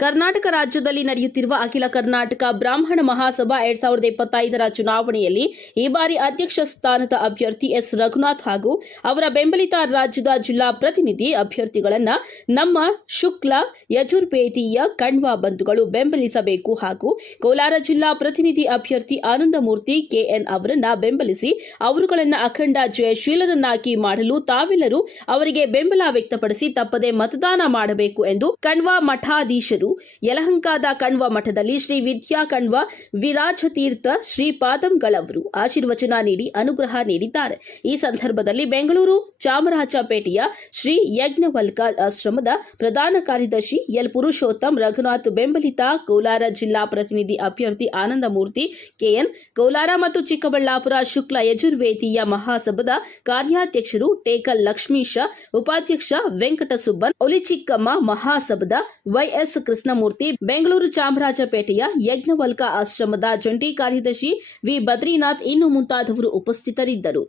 ಕರ್ನಾಟಕ ರಾಜ್ಯದಲ್ಲಿ ನಡೆಯುತ್ತಿರುವ ಅಖಿಲ ಕರ್ನಾಟಕ ಬ್ರಾಹ್ಮಣ ಮಹಾಸಭಾ ಎರಡ್ ಸಾವಿರದ ಇಪ್ಪತ್ತೈದರ ಚುನಾವಣೆಯಲ್ಲಿ ಈ ಬಾರಿ ಅಧ್ಯಕ್ಷ ಸ್ಥಾನದ ಅಭ್ಯರ್ಥಿ ಎಸ್. ರಘುನಾಥ್ ಹಾಗೂ ಅವರ ಬೆಂಬಲಿತ ರಾಜ್ಯದ ಜಿಲ್ಲಾ ಪ್ರತಿನಿಧಿ ಅಭ್ಯರ್ಥಿಗಳನ್ನು ನಮ್ಮ ಶುಕ್ಲ ಯಜುರ್ವೇದಿಯ ಕಣ್ವಾ ಬಂಧುಗಳು ಬೆಂಬಲಿಸಬೇಕು ಹಾಗೂ ಕೋಲಾರ ಜಿಲ್ಲಾ ಪ್ರತಿನಿಧಿ ಅಭ್ಯರ್ಥಿ ಆನಂದಮೂರ್ತಿ ಕೆಎನ್ ಅವರನ್ನ ಬೆಂಬಲಿಸಿ ಅವರುಗಳನ್ನು ಅಖಂಡ ಜಯಶೀಲರನ್ನಾಗಿ ಮಾಡಲು ತಾವೆಲ್ಲರೂ ಅವರಿಗೆ ಬೆಂಬಲ ವ್ಯಕ್ತಪಡಿಸಿ ತಪ್ಪದೆ ಮತದಾನ ಮಾಡಬೇಕು ಎಂದು ಕಣ್ವಾ ಮಠಾಧೀಶರು ಯಲಹಂಕದ ಕಣ್ವ ಮಠದಲ್ಲಿ ಶ್ರೀ ವಿದ್ಯಾ ಕಣ್ವ ವಿರಾಜತೀರ್ಥ ಶ್ರೀಪಾದಂಗಳವರು ಆಶೀರ್ವಚನ ನೀಡಿ ಅನುಗ್ರಹ ನೀಡಿದ್ದಾರೆ. ಈ ಸಂದರ್ಭದಲ್ಲಿ ಬೆಂಗಳೂರು ಚಾಮರಾಜಪೇಟೆಯ ಶ್ರೀ ಯಜ್ಞವಲ್ಕ ಆಶ್ರಮದ ಪ್ರಧಾನ ಕಾರ್ಯದರ್ಶಿ ಎಲ್ ಪುರುಷೋತ್ತಮ್, ರಘುನಾಥ್ ಬೆಂಬಲಿತ, ಕೋಲಾರ ಜಿಲ್ಲಾ ಪ್ರತಿನಿಧಿ ಅಭ್ಯರ್ಥಿ ಆನಂದಮೂರ್ತಿ ಕೆಎನ್ ಕೋಲಾರ ಮತ್ತು ಚಿಕ್ಕಬಳ್ಳಾಪುರ ಶುಕ್ಲ ಯಜುರ್ವೇದಿಯ ಮಹಾಸಭದ ಕಾರ್ಯಾಧ್ಯಕ್ಷರು ಟೇಕಲ್ ಲಕ್ಷ್ಮೀಶ, ಉಪಾಧ್ಯಕ್ಷ ವೆಂಕಟಸುಬ್ಬನ್ ಒಲಿಚಿಕ್ಕಮ್ಮ ಮಹಾಸಭದ ವೈಎಸ್ ಕೃಷ್ಣಮೂರ್ತಿ, ಬೆಂಗಳೂರು ಚಾಮರಾಜಪೇಟೆಯ ಯಜ್ಞವಲ್ಕ ಆಶ್ರಮದ ಜಂಟಿ ಕಾರ್ಯದರ್ಶಿ ವಿ. ಬದ್ರಿನಾಥ್ ಇನ್ನು ಮುಂತಾದವರು ಉಪಸ್ಥಿತರಿದ್ದರು.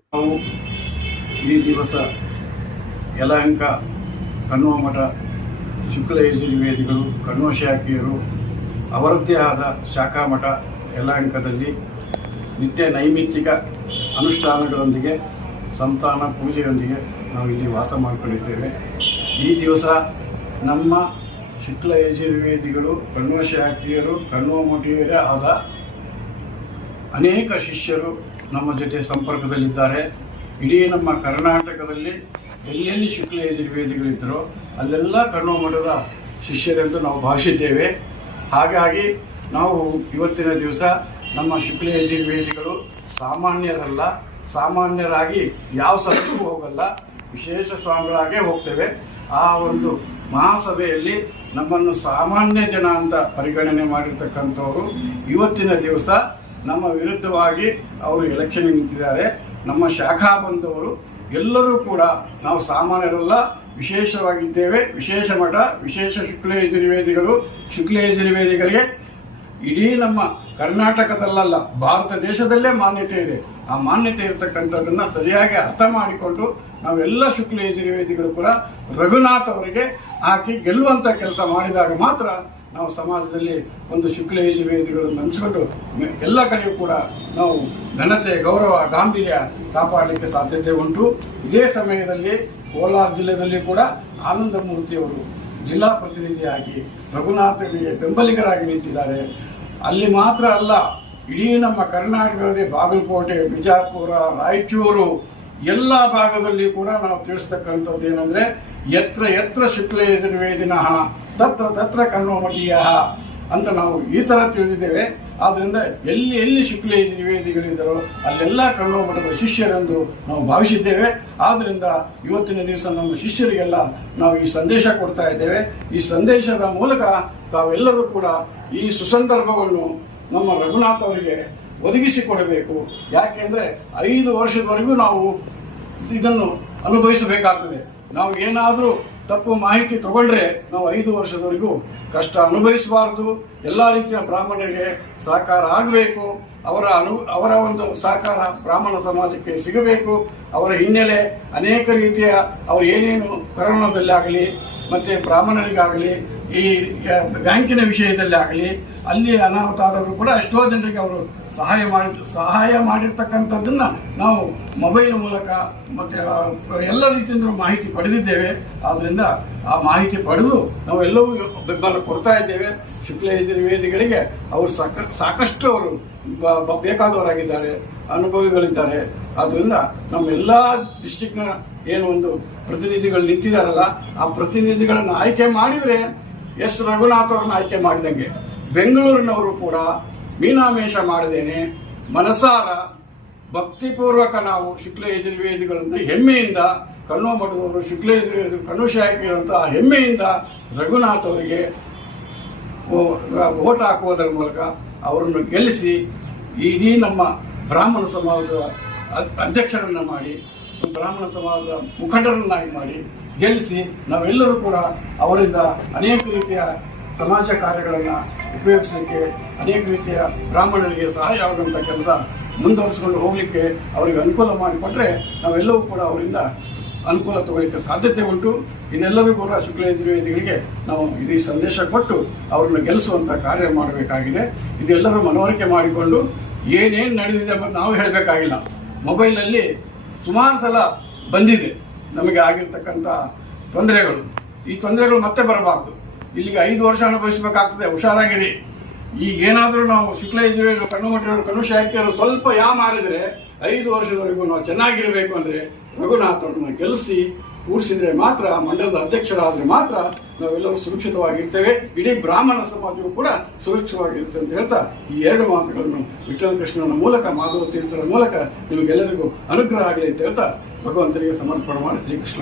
ಈ ದಿವಸ ಯಲಹಂಕ, ಕಣ್ವ ಮಠ, ಶುಕ್ಲ ಯಜುರ್ವೇದಿಗಳು ಕಣ್ವ ಶಾಖೆಯರು, ಅವರದ್ದೇ ಶಾಖಾ ಮಠ ಯಲಹಂಕದಲ್ಲಿ ನಿತ್ಯ ನೈಮಿತ್ತಿಕ ಅನುಷ್ಠಾನಗಳೊಂದಿಗೆ, ಸಂತಾನ ಪೂಜೆಯೊಂದಿಗೆ ನಾವು ಇಲ್ಲಿ ವಾಸ ಮಾಡಿಕೊಂಡಿದ್ದೇವೆ. ಈ ದಿವಸ ನಮ್ಮ ಶುಕ್ಲ ಯಜುರ್ವೇದಿಗಳು ಕಣ್ವ ಶಾಸ್ತ್ರೀಯರು ಕಣ್ವ ಮಠಿಯರೇ ಆದ ಅನೇಕ ಶಿಷ್ಯರು ನಮ್ಮ ಜೊತೆ ಸಂಪರ್ಕದಲ್ಲಿದ್ದಾರೆ. ಇಡೀ ನಮ್ಮ ಕರ್ನಾಟಕದಲ್ಲಿ ಎಲ್ಲೆಲ್ಲಿ ಶುಕ್ಲ ಯಜುರ್ವೇದಿಗಳಿದ್ದರೋ ಅಲ್ಲೆಲ್ಲ ಕಣ್ಣು ಮಠದ ಶಿಷ್ಯರೆಂದು ನಾವು ಭಾವಿಸಿದ್ದೇವೆ. ಹಾಗಾಗಿ ನಾವು ಇವತ್ತಿನ ದಿವಸ ನಮ್ಮ ಶುಕ್ಲ ಯಜುರ್ವೇದಿಗಳು ಸಾಮಾನ್ಯರಲ್ಲ, ಸಾಮಾನ್ಯರಾಗಿ ಯಾವ ಸಭೆಗೂ ಹೋಗಲ್ಲ, ವಿಶೇಷ ಸ್ವಾಮಿಗಳಾಗೇ ಹೋಗ್ತೇವೆ. ಆ ಒಂದು ಮಹಾಸಭೆಯಲ್ಲಿ ನಮ್ಮನ್ನು ಸಾಮಾನ್ಯ ಜನ ಅಂತ ಪರಿಗಣನೆ ಮಾಡಿರ್ತಕ್ಕಂಥವರು. ಇವತ್ತಿನ ದಿವಸ ನಮ್ಮ ವಿರುದ್ಧವಾಗಿ ಅವರು ಎಲೆಕ್ಷನ್ ನಿಂತಿದ್ದಾರೆ. ನಮ್ಮ ಶಾಖಾ ಬಂದವರು ಎಲ್ಲರೂ ಕೂಡ ನಾವು ಸಾಮಾನ್ಯರಲ್ಲ, ವಿಶೇಷವಾಗಿದ್ದೇವೆ. ವಿಶೇಷ ಮಠ, ವಿಶೇಷ ಶುಕ್ಲ ಯಜುರ್ವೇದಿಗಳು, ಶುಕ್ಲ ಯಜುರ್ವೇದಿಗಳಿಗೆ. ಇಡೀ ನಮ್ಮ ಕರ್ನಾಟಕದಲ್ಲಲ್ಲ, ಭಾರತ ದೇಶದಲ್ಲೇ ಮಾನ್ಯತೆ ಇದೆ. ಆ ಮಾನ್ಯತೆ ಇರತಕ್ಕಂಥದ್ದನ್ನು ಸರಿಯಾಗಿ ಅರ್ಥ ಮಾಡಿಕೊಂಡು ನಾವೆಲ್ಲ ಶುಕ್ಲ ಯಜುರ್ವೇದಿಗಳು ಕೂಡ ರಘುನಾಥ್ ಅವರಿಗೆ ಹಾಕಿ ಗೆಲ್ಲುವಂತ ಕೆಲಸ ಮಾಡಿದಾಗ ಮಾತ್ರ ನಾವು ಸಮಾಜದಲ್ಲಿ ಒಂದು ಶುಕ್ಲ ಯಜುರ್ವೇದಿಗಳನ್ನು ಹಂಚಿಕೊಂಡು ಎಲ್ಲ ಕಡೆಯೂ ಕೂಡ ನಾವು ಘನತೆ, ಗೌರವ, ಗಾಂಭೀರ್ಯ ಕಾಪಾಡಲಿಕ್ಕೆ ಸಾಧ್ಯತೆ ಉಂಟು. ಇದೇ ಸಮಯದಲ್ಲಿ ಕೋಲಾರ ಜಿಲ್ಲೆಯಲ್ಲಿ ಕೂಡ ಆನಂದ ಮೂರ್ತಿಯವರು ಜಿಲ್ಲಾ ಪ್ರತಿನಿಧಿಯಾಗಿ ರಘುನಾಥನಿಗೆ ಬೆಂಬಲಿಗರಾಗಿ ನಿಂತಿದ್ದಾರೆ. ಅಲ್ಲಿ ಮಾತ್ರ ಅಲ್ಲ, ಇಡೀ ನಮ್ಮ ಕರ್ನಾಟಕದಲ್ಲಿ ಬಾಗಲಕೋಟೆ, ಬಿಜಾಪುರ, ರಾಯಚೂರು ಎಲ್ಲ ಭಾಗದಲ್ಲಿ ಕೂಡ ನಾವು ತಿಳಿಸ್ತಕ್ಕಂಥದ್ದು ಏನಂದ್ರೆ ಎತ್ರ ಎತ್ರ ಶುಕ್ಲ ಯಜುರ್ವೇದಿನಃ ತತ್ರ ತತ್ರ ಕಣ್ಣೋಮಟೀಯ ಅಂತ ನಾವು ಈ ಥರ ತಿಳಿದಿದ್ದೇವೆ. ಆದ್ದರಿಂದ ಎಲ್ಲಿ ಎಲ್ಲಿ ಶುಕ್ಲ ಯಜುರ್ವೇದಿಗಳಿದ್ದರೋ ಅಲ್ಲೆಲ್ಲ ಕಣ್ಣೋಮಠದ ಶಿಷ್ಯರೆಂದು ನಾವು ಭಾವಿಸಿದ್ದೇವೆ. ಆದ್ದರಿಂದ ಇವತ್ತಿನ ದಿವಸ ನಮ್ಮ ಶಿಷ್ಯರಿಗೆಲ್ಲ ನಾವು ಈ ಸಂದೇಶ ಕೊಡ್ತಾ ಇದ್ದೇವೆ. ಈ ಸಂದೇಶದ ಮೂಲಕ ತಾವೆಲ್ಲರೂ ಕೂಡ ಈ ಸುಸಂದರ್ಭವನ್ನು ನಮ್ಮ ರಘುನಾಥ್ ಅವರಿಗೆ ಒದಗಿಸಿಕೊಡಬೇಕು. ಯಾಕೆಂದ್ರೆ ಐದು ವರ್ಷದವರೆಗೂ ನಾವು ಇದನ್ನು ಅನುಭವಿಸಬೇಕಾಗ್ತದೆ. ನಾವು ಏನಾದರೂ ತಪ್ಪು ಮಾಹಿತಿ ತಗೊಂಡ್ರೆ ನಾವು ಐದು ವರ್ಷದವರೆಗೂ ಕಷ್ಟ ಅನುಭವಿಸಬಾರ್ದು. ಎಲ್ಲ ರೀತಿಯ ಬ್ರಾಹ್ಮಣರಿಗೆ ಸಹಕಾರ ಆಗಬೇಕು. ಅವರ ಅನು, ಅವರ ಒಂದು ಸಹಕಾರ ಬ್ರಾಹ್ಮಣ ಸಮಾಜಕ್ಕೆ ಸಿಗಬೇಕು. ಅವರ ಹಿನ್ನೆಲೆ ಅನೇಕ ರೀತಿಯ ಅವರು ಏನೇನು ಕರೋನಾದಲ್ಲಾಗಲಿ, ಮತ್ತು ಬ್ರಾಹ್ಮಣರಿಗಾಗಲಿ, ಈ ಬ್ಯಾಂಕಿನ ವಿಷಯದಲ್ಲಿ ಆಗಲಿ ಅಲ್ಲಿ ಅನಾಹುತ ಆದವರು ಕೂಡ ಎಷ್ಟೋ ಜನರಿಗೆ ಅವರು ಸಹಾಯ ಮಾಡಿ ಸಹಾಯ ಮಾಡಿರ್ತಕ್ಕಂಥದ್ದನ್ನು ನಾವು ಮೊಬೈಲ್ ಮೂಲಕ ಮತ್ತು ಎಲ್ಲ ರೀತಿಯಿಂದ ಮಾಹಿತಿ ಪಡೆದಿದ್ದೇವೆ. ಆದ್ದರಿಂದ ಆ ಮಾಹಿತಿ ಪಡೆದು ನಾವೆಲ್ಲವೂ ಬೆಂಬಲ ಕೊಡ್ತಾ ಇದ್ದೇವೆ. ಶುಕ್ಲ ಯಜುರ್ವೇದಿಗಳಿಗೆ ಅವರು ಸಾಕ, ಸಾಕಷ್ಟು ಅವರು ಬ- ಬೇಕಾದವರಾಗಿದ್ದಾರೆ, ಅನುಭವಿಗಳಿದ್ದಾರೆ. ಆದ್ದರಿಂದ ನಮ್ಮ ಎಲ್ಲ ಡಿಸ್ಟಿಕ್ನ ಏನು ಒಂದು ಪ್ರತಿನಿಧಿಗಳು ನಿಂತಿದ್ದಾರಲ್ಲ ಆ ಪ್ರತಿನಿಧಿಗಳನ್ನು ಆಯ್ಕೆ ಮಾಡಿದರೆ ಎಸ್. ರಘುನಾಥ್ ಅವ್ರನ್ನ ಆಯ್ಕೆ ಮಾಡಿದಂಗೆ. ಬೆಂಗಳೂರಿನವರು ಕೂಡ ಮೀನಾಮೇಷ ಮಾಡದೇನೆ ಮನಸಾರ, ಭಕ್ತಿಪೂರ್ವಕ ನಾವು ಶುಕ್ಲ ಯಜುರ್ವೇದಿಗಳಂತ ಹೆಮ್ಮೆಯಿಂದ, ಕಣ್ಣು ಮಠದವರು ಶುಕ್ಲ ಯಜುರ್ವೇದಿ, ಕಣ್ಣು ಶಾಖೆಯಂತ ಆ ಹೆಮ್ಮೆಯಿಂದ ರಘುನಾಥ್ ಅವರಿಗೆ ಓಟ್ ಹಾಕುವುದರ ಮೂಲಕ ಅವರನ್ನು ಗೆಲ್ಲಿಸಿ, ಇಡೀ ನಮ್ಮ ಬ್ರಾಹ್ಮಣ ಸಮಾಜದ ಅಧ್ಯಕ್ಷರನ್ನ ಮಾಡಿ, ಬ್ರಾಹ್ಮಣ ಸಮಾಜದ ಮುಖಂಡರನ್ನಾಗಿ ಮಾಡಿ ಗೆಲ್ಲಿಸಿ, ನಾವೆಲ್ಲರೂ ಕೂಡ ಅವರಿಂದ ಅನೇಕ ರೀತಿಯ ಸಮಾಜ ಕಾರ್ಯಗಳನ್ನು ಉಪಯೋಗಿಸಲಿಕ್ಕೆ ಅನೇಕ ರೀತಿಯ ಬ್ರಾಹ್ಮಣರಿಗೆ ಸಹಾಯ ಆಗುವಂಥ ಕೆಲಸ ಮುಂದುವರಿಸಿಕೊಂಡು ಹೋಗಲಿಕ್ಕೆ ಅವರಿಗೆ ಅನುಕೂಲ ಮಾಡಿಕೊಟ್ರೆ ನಾವೆಲ್ಲವೂ ಕೂಡ ಅವರಿಂದ ಅನುಕೂಲ ತಗೊಳ್ಳಿಕ್ಕೆ ಸಾಧ್ಯತೆ ಉಂಟು. ಇನ್ನೆಲ್ಲರೂ ಕೂಡ ಶುಕ್ಲ ನಾವು ಇಡೀ ಸಂದೇಶ ಕೊಟ್ಟು ಅವರನ್ನು ಗೆಲ್ಲಿಸುವಂಥ ಕಾರ್ಯ ಮಾಡಬೇಕಾಗಿದೆ. ಇದೆಲ್ಲರೂ ಮನವರಿಕೆ ಮಾಡಿಕೊಂಡು ಏನೇನು ನಡೆದಿದೆ ಅಂತ ನಾವು ಹೇಳಬೇಕಾಗಿಲ್ಲ. ಮೊಬೈಲಲ್ಲಿ ಸುಮಾರು ಸಲ ಬಂದಿದೆ. ನಮಗೆ ಆಗಿರ್ತಕ್ಕಂಥ ತೊಂದರೆಗಳು. ಈ ತೊಂದರೆಗಳು ಮತ್ತೆ ಬರಬಾರ್ದು. ಇಲ್ಲಿಗೆ ಐದು ವರ್ಷ ಅನುಭವಿಸಬೇಕಾಗ್ತದೆ, ಹುಷಾರಾಗಿರಿ. ಈಗ ಏನಾದರೂ ನಾವು ಶುಕ್ಲ ಯಜುರ್ವೇದ ಕಣ್ಣು ಮಟ್ಟಿರೋ ಕಣ್ಣು ಶಾಖೆಯವರು ಸ್ವಲ್ಪ ಯಾ ಮಾರಿದ್ರೆ ಐದು ವರ್ಷದವರೆಗೂ ನಾವು ಚೆನ್ನಾಗಿರಬೇಕು ಅಂದರೆ ರಘುನಾಥರನ್ನು ಗೆಲ್ಲಿಸಿ ಕೂಡಿಸಿದ್ರೆ ಮಾತ್ರ, ಮಂಡಲದ ಅಧ್ಯಕ್ಷರಾದರೆ ಮಾತ್ರ ನಾವೆಲ್ಲರೂ ಸುರಕ್ಷಿತವಾಗಿರ್ತೇವೆ. ಇಡೀ ಬ್ರಾಹ್ಮಣ ಸಮಾಜವು ಕೂಡ ಸುರಕ್ಷಿತವಾಗಿರುತ್ತೆ ಅಂತ ಹೇಳ್ತಾ ಈ ಎರಡು ಮಾತುಗಳನ್ನು ವಿಠಲ ಕೃಷ್ಣನ ಮೂಲಕ, ಮಾಧವ ತೀರ್ಥರ ಮೂಲಕ ನಿಮಗೆಲ್ಲರಿಗೂ ಅನುಗ್ರಹ ಆಗಲಿ ಅಂತ ಹೇಳ್ತಾ ಭಗವಂತನಿಗೆ ಸಮರ್ಪಣೆ ಮಾಡಿ ಶ್ರೀಕೃಷ್ಣ.